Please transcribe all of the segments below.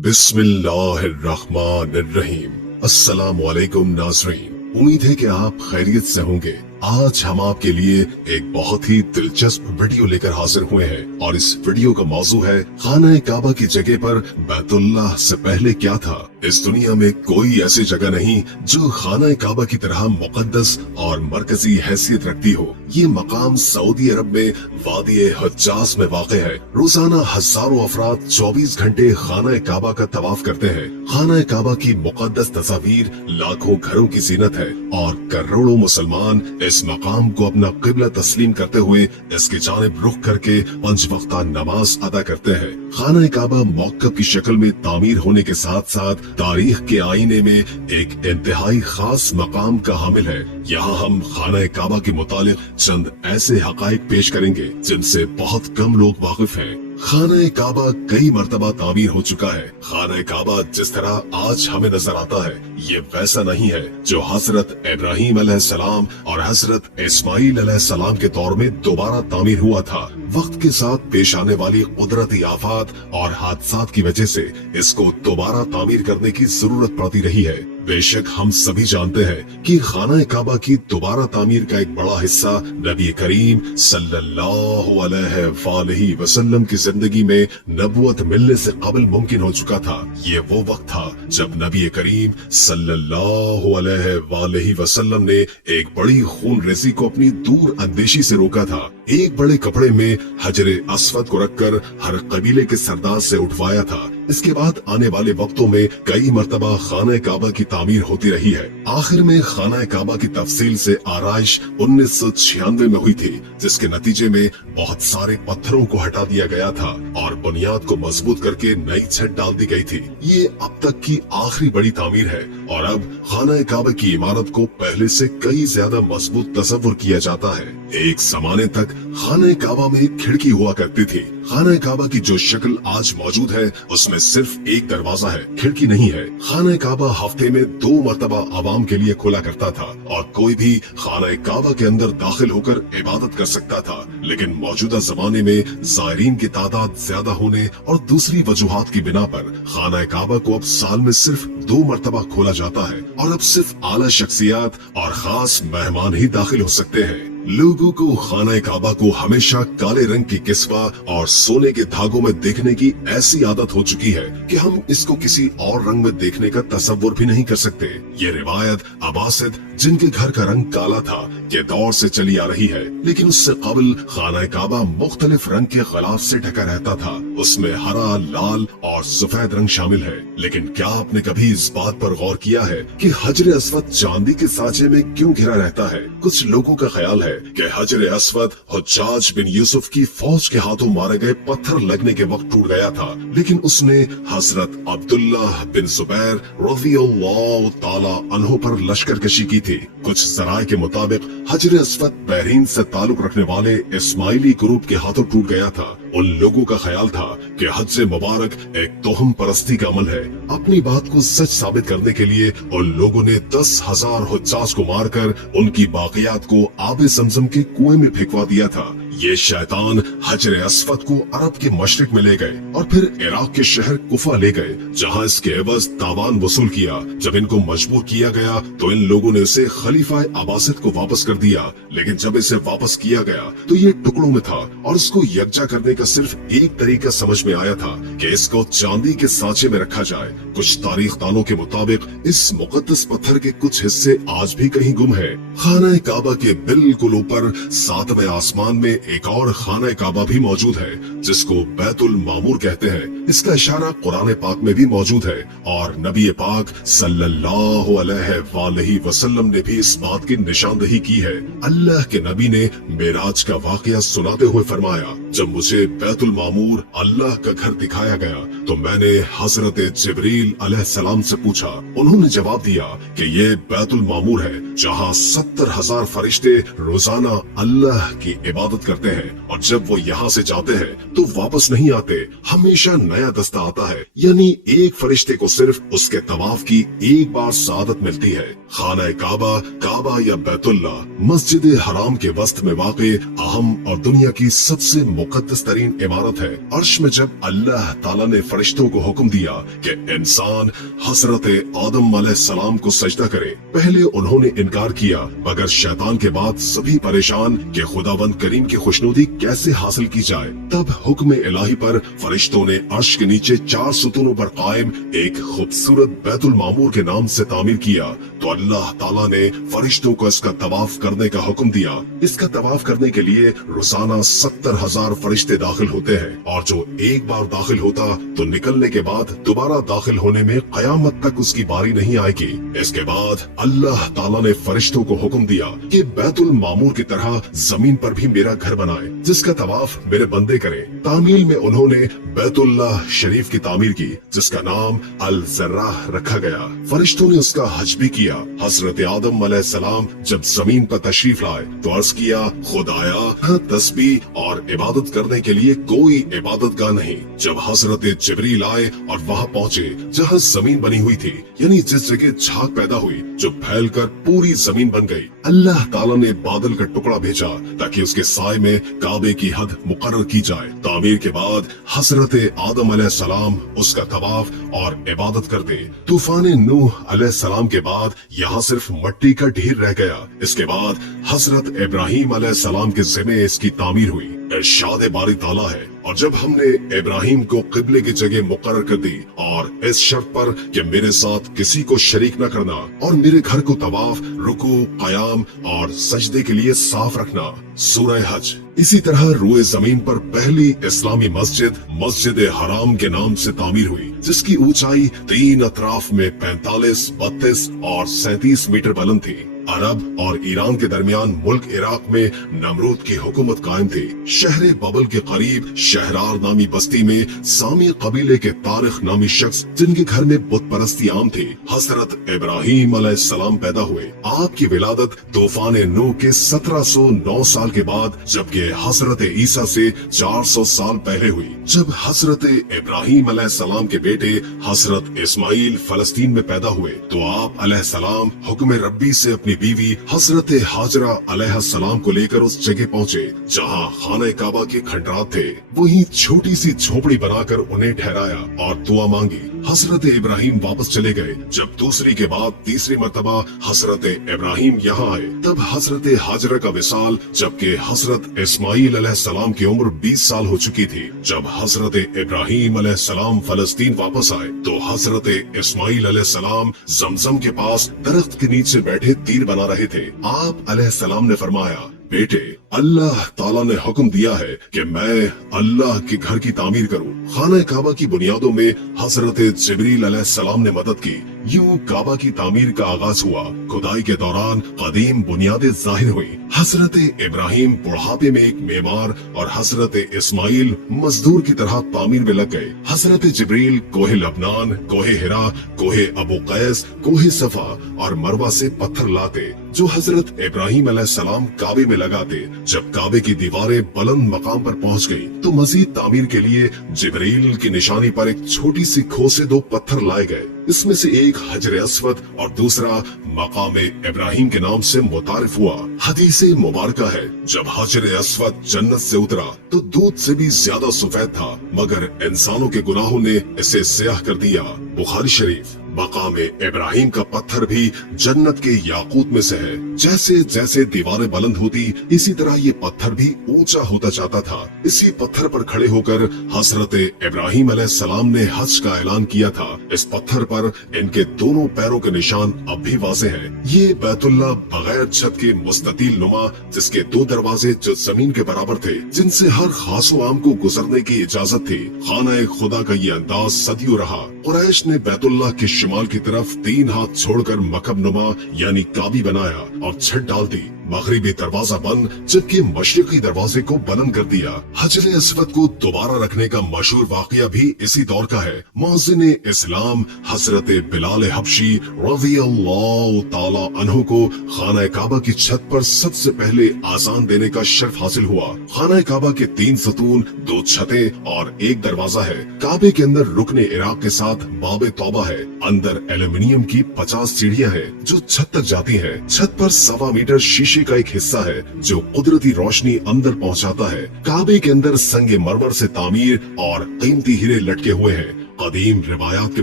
बिस्मिल्लाहिर्रहमानिर्रहीम। अस्सलामुअलैकुम नाज़रीन, उम्मीद है कि आप खैरियत से होंगे। आज हम आपके लिए एक बहुत ही दिलचस्प वीडियो लेकर हाजिर हुए हैं और इस वीडियो का मौजू है खाना काबा की जगह पर बैतुल्लाह से पहले क्या था। इस दुनिया में कोई ऐसी जगह नहीं जो खाना काबा की तरह मुकद्दस और मरकजी हैसियत रखती हो। ये मकाम सऊदी अरब में वादी हज्जाज में वाक़ है। रोजाना हजारों अफराद 24 घंटे खाना काबा का तवाफ करते हैं। खाना काबा की मुकद्दस तस्वीर लाखों घरों की जीनत है और करोड़ों मुसलमान इस मकाम को अपना किबला तस्लीम करते हुए इसकी जानिब रुख करके 5 वक्ता नमाज अदा करते हैं। खाना काबा मौक़िफ़ की शक्ल में तामीर होने के साथ साथ तारीख के आईने में एक इंतहाई खास मकाम का हामिल है। यहाँ हम खाना काबा के मुतालिक चंद ऐसे हकाइक पेश करेंगे जिनसे बहुत कम लोग वाकिफ हैं। खाना काबा कई मर्तबा तामीर हो चुका है। खाना काबा जिस तरह आज हमें नजर आता है ये वैसा नहीं है जो हजरत इब्राहीम अलैहिस्सलाम और हजरत इस्माइल अलैहिस्सलाम के दौर में दोबारा तामीर हुआ था। वक्त के साथ पेश आने वाली कुदरती आफात और हादसात की वजह से इसको दोबारा तामीर करने की जरूरत पड़ती रही है। बेशक हम सभी जानते हैं कि खाना काबा की दोबारा तामीर का एक बड़ा हिस्सा नबी करीम सल्लल्लाहु अलैहि वसल्लम की जिंदगी में नबूवत मिलने से कबल मुमकिन हो चुका था। ये वो वक्त था जब नबी करीम सल्लल्लाहु अलैहि वसल्लम ने एक बड़ी खून रेजी को अपनी दूर अंदेशी से रोका था। एक बड़े कपड़े में हजरे अस्वद को रखकर हर कबीले के सरदार से उठवाया था। इसके बाद आने वाले वक्तों में कई मर्तबा खाना काबा की तामीर होती रही है। आखिर में खाना काबा की तफसील से आराइश 1996 में हुई थी, जिसके नतीजे में बहुत सारे पत्थरों को हटा दिया गया था और बुनियाद को मजबूत करके नई छत डाल दी गई थी। ये अब तक की आखिरी बड़ी तामीर है और अब खाना काबा की इमारत को पहले से कई ज्यादा मजबूत तस्वुर किया जाता है। एक जमाने तक खाना काबा में एक खिड़की हुआ करती थी। खाना काबा की जो शक्ल आज मौजूद है उसमें सिर्फ एक दरवाजा है, खिड़की नहीं है। खाना काबा हफ्ते में 2 मरतबा आवाम के लिए खुला करता था और कोई भी खाना काबा के अंदर दाखिल होकर इबादत कर सकता था। लेकिन मौजूदा जमाने में ज़ायरीन की तादाद ज्यादा होने और दूसरी वजूहात की बिना पर खाना काबा को अब साल में सिर्फ 2 मरतबा खोला जाता है और अब सिर्फ आला शख्सियात और खास मेहमान ही दाखिल हो सकते हैं। लोगों को खाना काबा को हमेशा काले रंग की किस्वा और सोने के धागों में देखने की ऐसी आदत हो चुकी है कि हम इसको किसी और रंग में देखने का तसव्वुर भी नहीं कर सकते। ये रिवायत अब्बासिद जिनके घर का रंग काला था के दौर से चली आ रही है, लेकिन उससे कबल खाना काबा मुख्तलिफ रंग के गिलाफ से ढका रहता था। उसमें हरा, लाल और सफेद रंग शामिल है। लेकिन क्या आपने कभी इस बात पर गौर किया है कि हजरे अस्वद चांदी के साँचे में क्यों घिरा रहता है? कुछ लोगों का ख्याल है कि हजरे अस्वद हुज्जाज बिन यूसुफ की फौज के हाथों मारे गए पत्थर लगने के वक्त टूट गया था, लेकिन उसने हजरत अब्दुल्लाह बिन जुबैर रज़ियल्लाहु ताला अन्हु पर लश्करकशी की थी। कुछ ज़राए के मुताबिक हजरे अस्वद बहरीन से ताल्लुक रखने वाले इस्माइली ग्रुप के हाथों टूट गया था। उन लोगों का ख्याल था कि हज मुबारक एक तोहम परस्ती का अमल है। अपनी बात को सच साबित करने के लिए उन लोगों ने 10,000 हुज्जाज को मारकर उनकी बाकियात को आबे ज़मज़म के कुएं में फेंकवा दिया था। ये शैतान हजरे अस्वद को अरब के मशरिक में ले गए और फिर इराक के शहर कुफा ले गए, जहाँ इसके एवज तावान वसूल किया। जब इनको मजबूर किया गया तो इन लोगों ने इसे खलीफा अब्बासिद को वापस कर दिया, लेकिन जब इसे वापस किया गया तो ये टुकड़ों में था और इसको यकजा करने का सिर्फ एक तरीका समझ में आया था कि इसको चांदी के सांचे में रखा जाए। कुछ तारीखदानों के मुताबिक इस मुकद्दस पत्थर के कुछ हिस्से आज भी कहीं गुम है। खाना काबा के बिल्कुल ऊपर 7वें आसमान में एक और खाना काबा भी मौजूद है जिसको बैतुल मामूर कहते हैं। इसका इशारा कुरान पाक में भी मौजूद है और नबी पाक सल्लल्लाहु अलैहि वसल्लम ने भी इस बात की निशानदही की है। अल्लाह के नबी ने मेराज का वाकया सुनाते हुए फरमाया, जब मुझे बैतुल मामूर अल्लाह का घर दिखाया गया तो मैंने हजरत जिब्रील जिब्रील अलैहिस्सलाम से पूछा। उन्होंने जवाब दिया कि ये बैतुल मामूर है, जहाँ 70,000 फरिश्ते रोजाना अल्लाह की इबादत करते हैं, और जब वो यहाँ से जाते हैं तो वापस नहीं आते, हमेशा नया दस्ता आता है। यानी एक फरिश्ते को सिर्फ उसके तवाफ की एक बार सआदत मिलती है। खाना काबा, काबा या बैतुल्ला मस्जिद हराम के वस्त में वाक़े अहम और दुनिया की सबसे मुक़द्दस तरीन इमारत है। अर्श में जब अल्लाह ताला ने फरिश्तों को हुक्म दिया कि इंसान हजरत आदम अलैहिस्सलाम को सजदा करे, पहले उन्होंने इनकार किया, मगर शैतान के बाद सभी परेशान कि खुदावंद करीम की खुशनुदी कैसे हासिल की जाए। तब हुक्म इलाही पर फरिश्तों ने अर्श के नीचे 4 सुतूनों पर कायम एक खूबसूरत बैतुल मामूर के नाम से तामीर किया। तो अल्लाह ताला ने फरिश्तों को इसका तवाफ करने का हुक्म दिया। इसका तवाफ करने के लिए रोजाना 70,000 फरिश्ते दाखिल होते हैं, और जो एक बार दाखिल होता तो निकलने के बाद दोबारा दाखिल होने में कयामत तक उसकी बारी नहीं आएगी। इसके बाद अल्लाह ताला ने फरिश्तों को हुक्म दिया कि बैतुल मामूर की तरह जमीन पर भी मेरा घर बनाए, जिसका तवाफ मेरे बंदे करें। तामील में उन्होंने बैतुल्लाह शरीफ की तामीर की, जिसका नाम अल जर्राह रखा गया। फरिश्तों ने उसका हज भी किया। हजरत आदम अलैहिस्सलाम जब जमीन पर तशरीफ लाए तो अर्ज किया, खुदाया तस्बीह और इबादत करने के लिए कोई इबादतगाह नहीं। जब हजरत जिब्रील आए और वहाँ पहुँचे जहाँ जमीन बनी हुई थी, यानी जिस जगह झाग पैदा हुई जो फैलकर पूरी जमीन बन गई, अल्लाह ताला ने बादल का टुकड़ा भेजा ताकि उसके साए में काबे की हद मुकर्रर की जाए। तामीर के बाद हजरत आदम अलैहिस्सलाम उसका तवाफ और इबादत करते। तूफान नूह अलैहिस्सलाम के बाद यहाँ सिर्फ मिट्टी का ढेर रह गया। इसके बाद हजरत इब्राहिम अलैहिस्सलाम के ज़िम्मे इसकी तामीर हुई। इरशाद बारी ताला है, और जब हमने इब्राहिम को किबले की जगह मुकर्रर कर दी और इस शर्त पर कि मेरे साथ किसी को शरीक न करना और मेरे घर को तवाफ, रुकू, कयाम और सजदे के लिए साफ रखना। सूरह हज। इसी तरह रूए जमीन पर पहली इस्लामी मस्जिद मस्जिद हराम के नाम से तामीर हुई, जिसकी ऊंचाई 3 अतराफ में 45, 32 और 37 मीटर बुलंद थी। अरब और ईरान के दरमियान मुल्क इराक में नमरूद की हुकूमत कायम थी। शहर बबल के करीब शहरार नामी बस्ती में सामी कबीले के तारिख नामी शख्स, जिनके घर में बुत परस्ती आम थी, हजरत इब्राहिम अलैहिस्सलाम पैदा हुए। आपकी विलादत तूफान नूह के 1709 साल के बाद, जबकि हजरत ईसा से 400 साल पहले हुई, जब हजरत इब्राहिम अलैहिस्सलाम के बेटे हजरत इस्माइल फलस्तीन में पैदा हुए। तो आप अलैहिस्सलाम हुक्म रब्बी से अपनी बीवी हजरत हाजरा अलैहिस्सलाम को लेकर उस जगह पहुँचे जहाँ खाना काबा के खंडरात थे। वहीं छोटी सी झोपड़ी बनाकर उन्हें ठहराया और दुआ मांगी। हजरत इब्राहिम वापस चले गए। जब दूसरी के बाद तीसरी मर्तबा हजरत इब्राहिम यहाँ आए, तब हजरत हाजरा का विसाल, जबकि हजरत इस्माइल अलैहिस्सलाम की उम्र 20 साल हो चुकी थी। जब हजरत इब्राहिम अलैहिस्सलाम फलस्तीन वापस आए तो हजरत इस्माइल अलैहिस्सलाम जमजम के पास दरख्त के नीचे बैठे तीर बना रहे थे। आप अलैहिस्सलाम ने फरमाया, बेटे, अल्लाह ताला ने हुक्म दिया है कि मैं अल्लाह के घर की तामीर करूं। खाना काबा की बुनियादों में हजरत जिब्रील अलैहिस्सलाम ने मदद की। यूं काबा की तामीर का आगाज हुआ। खुदाई के दौरान कदीम बुनियादें जाहिर हुई। हजरत इब्राहिम बुढ़ापे में एक मेमार और हजरत इस्माइल मजदूर की तरह तामीर में लग गए। हजरत जिब्रील कोहे लबनान, कोहे हिरा, कोहे अबू कैस, कोहे सफा और मरवा से पत्थर लाते, जो हजरत इब्राहिम अलैहिस्सलाम काबे में लगाते। जब काबे की दीवारें बुलंद मकाम पर पहुंच गई तो मजीद तामीर के लिए जिब्रील की निशानी पर एक छोटी सी खो से 2 पत्थर लाए गए। इसमें से एक हजर अस्वद और दूसरा मकाम इब्राहिम के नाम से मुतारिफ हुआ। हदीस मुबारका है, जब हजर अस्वद जन्नत से उतरा तो दूध से भी ज्यादा सफेद था, मगर इंसानों के गुनाहों ने इसे स्याह कर दिया। बुखारी शरीफ। मकाम इब्राहिम का पत्थर भी जन्नत के याकूत में से है। जैसे जैसे दीवारें बुलंद होती, इसी तरह ये पत्थर भी ऊंचा होता जाता था। इसी पत्थर पर खड़े होकर हजरत इब्राहिम अलैहिस्सलाम ने हज का ऐलान किया था। इस पत्थर पर इनके दोनों पैरों के निशान अब भी वाज़ेह हैं। ये बैतुल्लाह बगैर छत के मुस्ततील नुमा, जिसके 2 दरवाजे जो जमीन के बराबर थे, जिनसे हर खासो आम को गुजरने की इजाजत थी। खाना खुदा का ये अंदाज सदियों रहा। कुरैश ने बैतुल्लाह के शिमाल की तरफ 3 हाथ छोड़कर मकब नुमा यानी काबी बनाया और छत डाल दी। मगरिबी दरवाजा बंद जबकि मशरिकी दरवाजे को बुलंद कर दिया। हजर अस्वद को दोबारा रखने का मशहूर वाकया भी इसी दौर का है। मुअज्जिन इस्लाम हजरत बिलाल हबशी रज़ियल्लाहु ताला अन्हु को खाना काबा की छत पर सबसे पहले आजान देने का शर्फ हासिल हुआ। खाना काबा के 3 सतून, 2 छतें और 1 दरवाजा है। काबे के अंदर रुकने इराक के साथ बाबे तौबा है। अंदर एल्यूमिनियम की 50 सीढ़ियां हैं जो छत तक जाती हैं। छत पर 1.25 मीटर शीशे का एक हिस्सा है जो कुदरती रोशनी अंदर पहुंचाता है। काबे के अंदर संगे मरमर से तामीर और कीमती हीरे लटके हुए हैं। कदीम रिवायात के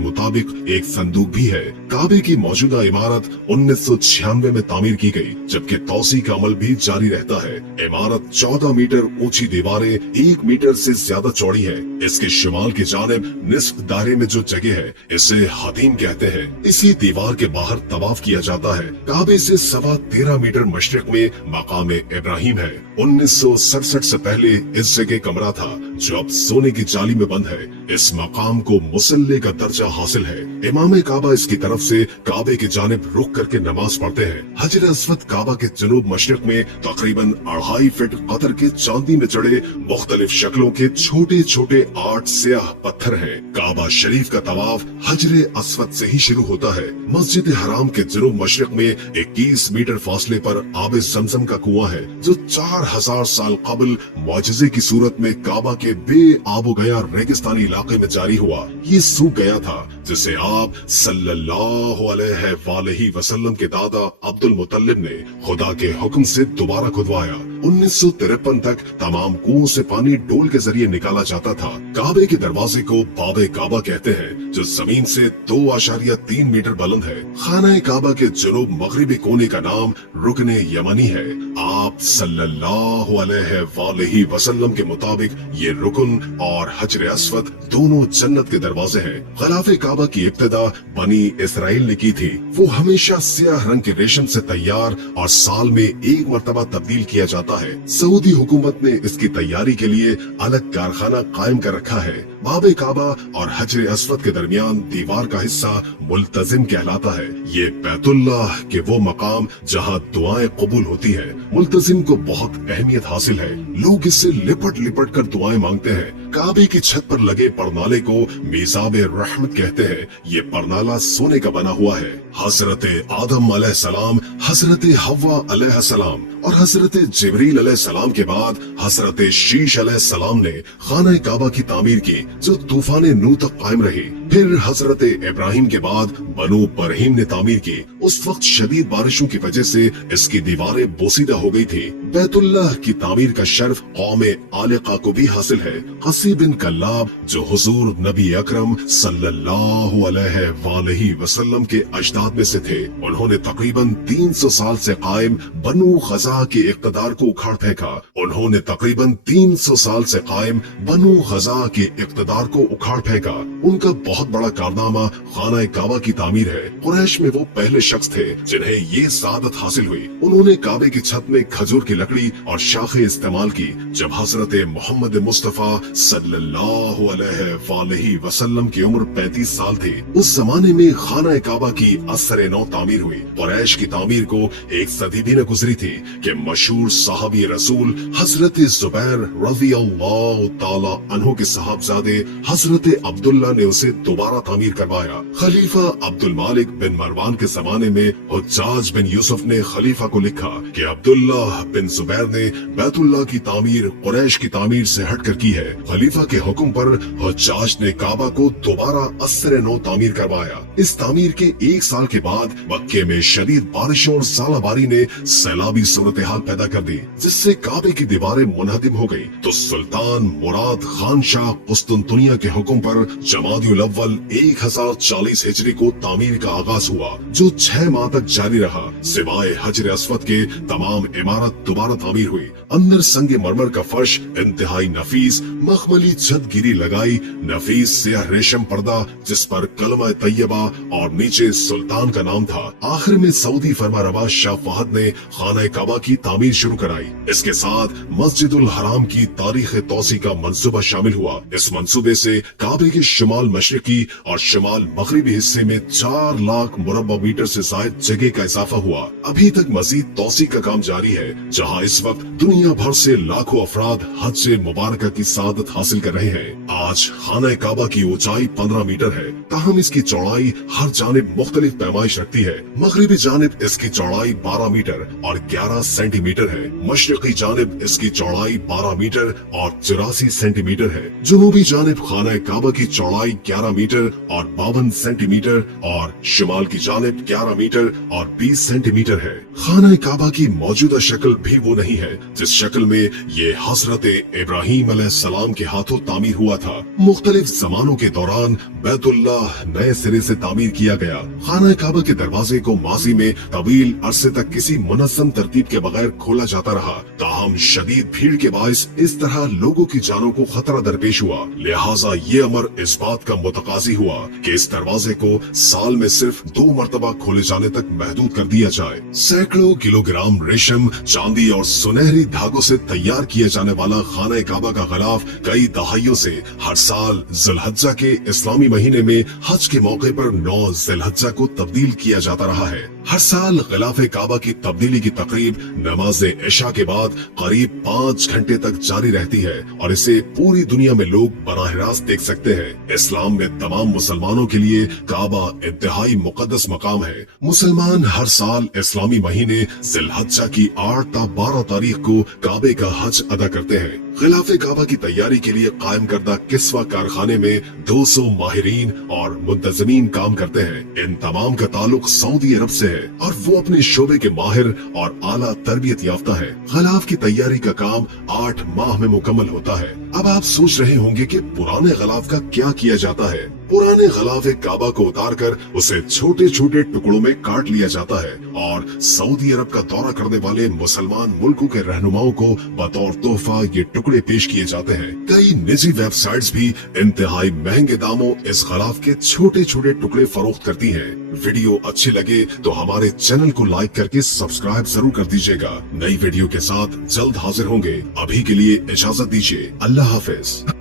मुताबिक एक संदूक भी है। काबे की मौजूदा इमारत 1996 में तामीर की गई, जबकि तौसी का अमल भी जारी रहता है। इमारत 14 मीटर ऊंची दीवारें 1 मीटर से ज्यादा चौड़ी है। इसके शिमाल की जानिब निस्फ दायरे में जो जगह है इसे हदीम कहते हैं। इसी दीवार के बाहर तवाफ किया जाता है। काबे से 13.25 मीटर मशरिक में मकाम इब्राहिम है। 1967 से पहले इस जगह कमरा था जो अब सोने की जाली में बंद है। इस मकाम को मुसल्ले का दर्जा हासिल है। इमाम काबा इसकी तरफ से काबे की जानिब रुक करके नमाज पढ़ते हैं। हजर अस्वद काबा के जनूब मशरिक में तकरीबन 2.5 फीट कतर के चांदी में जड़े मुख्तलिफ शक्लों के छोटे छोटे 8 स्याह पत्थर हैं। काबा शरीफ का तवाफ हजर अस्वद से ही शुरू होता है। मस्जिद हराम के जनूब मशरिक में 21 मीटर फासले पर आब ज़मज़म का कुआं है जो 4000 साल कबल मौजज़े की सूरत में काबा के बेआबोगया रेगिस्तानी इलाके में जारी हुआ। ये सूख गया था जिसे आप सल्लल्लाहु अलैहि वसल्लम के दादा अब्दुल मुत्तलिब ने खुदा के हुक्म से दोबारा खुदवाया। 1953 तक तमाम कुओं से पानी डोल के जरिए निकाला जाता था। काबे के दरवाजे को बाबे काबा कहते हैं जो जमीन से 2.3 मीटर बुलंद है। खाना काबा के जनूब मगरिबी कोने का नाम रुकने यमनी है। आप सल्लल्लाहु अलैहि वसल्लम के मुताबिक ये रुकन और हजर अस्वद दोनों जन्नत के दरवाजे हैं। खिलाफे काबा की इब्तिदा बनी इसराइल ने की थी। वो हमेशा स्याह रंग के रेशम से तैयार और साल में 1 मरतबा तब्दील किया जाता है। सऊदी हुकूमत ने इसकी तैयारी के लिए अलग कारखाना कायम कर रखा है। बाबे काबा और हजर अस्वद के दरमियान दीवार का हिस्सा मुल्तजिम कहलाता है। ये बैतुल्लाह के वो मकाम जहाँ दुआएं कबूल होती है। मुल्तजिम को बहुत अहमियत हासिल है। लोग इससे लिपट लिपट कर दुआएं मांगते हैं। काबे की छत पर लगे परनाले को मीज़ाब रहमत कहते हैं। ये परनाला सोने का बना हुआ है। हजरत आदम अलैहिस्सलाम, हजरत हव्वा अलैहिस्सलाम और हजरत जिब्रील अलैहिस्सलाम के बाद हजरत शीश अलैहिस्सलाम ने खाना काबा की तामीर की जो तूफान नूह तक कायम रही। फिर हजरत इब्राहिम के बाद बनु बरहीम ने तामीर की। उस वक्त शदीद बारिशों की वजह से इसकी दीवारें बोसीदा हो गई थी। बैतुल्लाह की तामीर का शर्फ कौम आलिका को भी हासिल है। हसी बिन कल्लाब जो हुजूर नबी अकरम सल्लल्लाहु अलैहि वसल्लम के अजदाद में से थे, उन्होंने तकरीबन 300 साल से कायम बनु ग़ज़ा के इक़्तिदार को उखाड़ फेंका। उन्होंने तकरीबन 300 साल से कायम बनु ग़ज़ा के इक़्तिदार को उखाड़ फेंका। उनका बहुत बड़ा कारनामा खाना काबा की तामीर है। कुरैश में वो पहले शख्स थे जिन्हें ये सादत हासिल हुई। उन्होंने काबे की छत में खजूर की लकड़ी और शाखें इस्तेमाल की। जब हजरत मोहम्मद मुस्तफा सल्लल्लाहु अलैहि वसल्लम की उम्र 35 साल थी, उस जमाने में खाना काबा की असर नौ तामीर हुई। कुरैश की तामीर को 1 सदी भी न गुजरी थी कि मशहूर साहबी रसूल हजरत जुबैर रज़ियल्लाहु ताला अन्हु के साहबजादे हजरत अब्दुल्ला ने उसे दोबारा तामीर करवाया। खलीफा अब्दुल मालिक बिन मरवान के जमाने में हुज्जाज बिन यूसुफ ने खलीफा को लिखा कि अब्दुल्ला बिन जुबैर ने बैतुल्लाह की तामीर कुरैश की तामीर से हटकर की है। खलीफा के हुक्म पर हुज्जाज ने काबा को दोबारा असर नौ तामीर करवाया। इस तामीर के 1 साल के बाद मक्के में शदीद बारिशों और सालाबारी ने सैलाबी सूरत हाल पैदा कर दी, जिससे काबे की दीवारें मुनहदिम हो गई। तो सुल्तान मुराद खान शाह कुस्तुनतुनिया के हुक्म पर जमादियुल अव्वल 1040 हिजरी को तामीर का आगाज हुआ, जो 6 माह तक जारी रहा। सिवाय हजर अस्वद के तमाम इमारत दोबारा तामीर हुई। अंदर संगे मरमर का फर्श इंतहाई नफीस मखमली छत गिरी लगाई, नफीस सियाह रेशम पर्दा जिस पर कलमा तैयबा और नीचे सुल्तान का नाम था। आखिर में सऊदी फरमारवा शाह फहद ने खाना काबा की तामीर शुरू कराई। इसके साथ मस्जिदुल हराम की तारीख तौसी का मंसूबा शामिल हुआ। इस मंसूबे से काबे के शुमाल मशरिकी और शुमाल मगरिबी हिस्से में 4 लाख मुरब्बा मीटर से जायद जगह का इजाफा हुआ। अभी तक मजीद तोसी का काम जारी है, जहाँ इस वक्त दुनिया भर से लाखों अफराद हज से मुबारक की सादत हासिल कर रहे हैं। आज खाना काबा की ऊंचाई 15 मीटर है, ताहम इसकी चौड़ाई हर जानिब मुख्तलिफ पैमाइश रखती है। मगरिबी जानिब इसकी चौड़ाई 12 मीटर और 11 सेंटीमीटर है। मशरिकी जानिब इसकी चौड़ाई 12 मीटर और 84 सेंटीमीटर है। जुनूबी जानिब खाना काबा की चौड़ाई 11 मीटर और 52 सेंटीमीटर और शिमाल की जानिब 11 मीटर और 20 सेंटीमीटर है। खाना काबा की मौजूदा शक्ल भी वो नहीं है जिस शक्ल में ये हजरत इब्राहीम अलैहिस्सलाम के हाथों तामीर हुआ था। मुख्तलिफ जमानों के दौरान बैतुल्लाह नए सिरे से तामीर किया गया। खाना काबा के दरवाजे को माजी में तवील अरसे तक किसी मुनज़्ज़म तरतीब के बगैर खोला जाता रहा, ताहम शदीद भीड़ के बाइस इस तरह लोगों की जानों को खतरा दरपेश हुआ। लिहाजा ये अमर इस बात का मुतकाजी हुआ कि इस दरवाजे को साल में सिर्फ 2 मरतबा खोले जाने तक महदूद कर दिया जाए। सैकड़ों किलोग्राम रेशम, चांदी और सुनहरी धागों से तैयार किया जाने वाला खाना काबा का गिलाफ कई दहाइयों से हर साल ज़ुल्हज्जा के इस्लामी महीने में हज के मौके पर 9 ज़ुल्हज्जा को तब्दील किया जाता रहा है। हर साल गिलाफ काबा की तब्दीली की तकरीब नमाज इशा के बाद करीब 5 घंटे तक जारी रहती है और इसे पूरी दुनिया में लोग बराह रास्त देख सकते हैं। इस्लाम में तमाम मुसलमानों के लिए काबा इंतहाई मुकद्दस मकाम है। मुसलमान हर साल इस्लामी महीने ज़ुल्हज्जा की 8 ता 12 तारीख को काबे का हज अदा करते हैं। गिलाफ काबा की तैयारी के लिए कायम करदा किस्वा कारखाने में 200 माहिरीन और मुंतज़मीन काम करते हैं। इन तमाम का ताल्लुक सऊदी अरब से है और वो अपने शोबे के माहिर और आला तरबियत याफ्ता है। गिलाफ की तैयारी का काम 8 माह में मुकम्मल होता है। अब आप सोच रहे होंगे कि पुराने गिलाफ का क्या किया जाता है। पुराने गिलाफ काबा को उतारकर उसे छोटे छोटे टुकड़ों में काट लिया जाता है और सऊदी अरब का दौरा करने वाले मुसलमान मुल्कों के रहनुमाओं को बतौर तोहफा ये टुकड़े पेश किए जाते हैं। कई निजी वेबसाइट्स भी इंतहाई महंगे दामों इस गिलाफ के छोटे छोटे टुकड़े फरोख्त करती हैं। वीडियो अच्छी लगे तो हमारे चैनल को लाइक करके सब्सक्राइब जरूर कर दीजिएगा। नई वीडियो के साथ जल्द हाजिर होंगे। अभी के लिए इजाजत दीजिए। अल्लाह हाफिज।